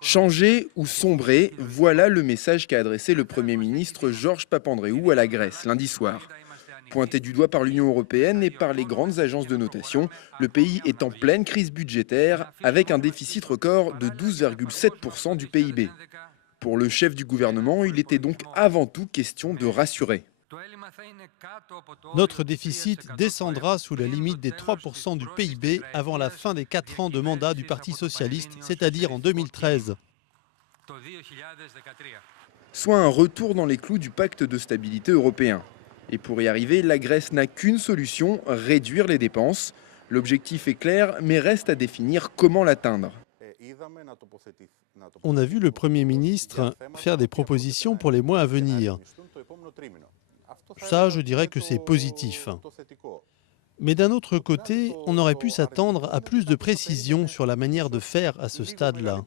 Changer ou sombrer, voilà le message qu'a adressé le Premier ministre Georges Papandréou à la Grèce lundi soir. Pointé du doigt par l'Union européenne et par les grandes agences de notation, le pays est en pleine crise budgétaire avec un déficit record de 12,7% du PIB. Pour le chef du gouvernement, il était donc avant tout question de rassurer. Notre déficit descendra sous la limite des 3% du PIB avant la fin des 4 ans de mandat du Parti socialiste, c'est-à-dire en 2013. Soit un retour dans les clous du pacte de stabilité européen. Et pour y arriver, la Grèce n'a qu'une solution, réduire les dépenses. L'objectif est clair, mais reste à définir comment l'atteindre. On a vu le Premier ministre faire des propositions pour les mois à venir. Ça, je dirais que c'est positif. Mais d'un autre côté, on aurait pu s'attendre à plus de précision sur la manière de faire à ce stade-là.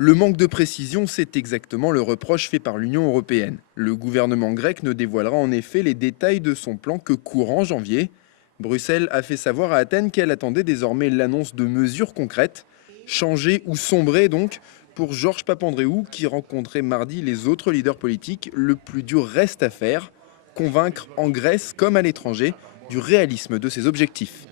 Le manque de précision, c'est exactement le reproche fait par l'Union européenne. Le gouvernement grec ne dévoilera en effet les détails de son plan que courant janvier. Bruxelles a fait savoir à Athènes qu'elle attendait désormais l'annonce de mesures concrètes. Changer ou sombrer donc, pour Georges Papandréou, qui rencontrait mardi les autres leaders politiques, le plus dur reste à faire, convaincre en Grèce comme à l'étranger du réalisme de ses objectifs.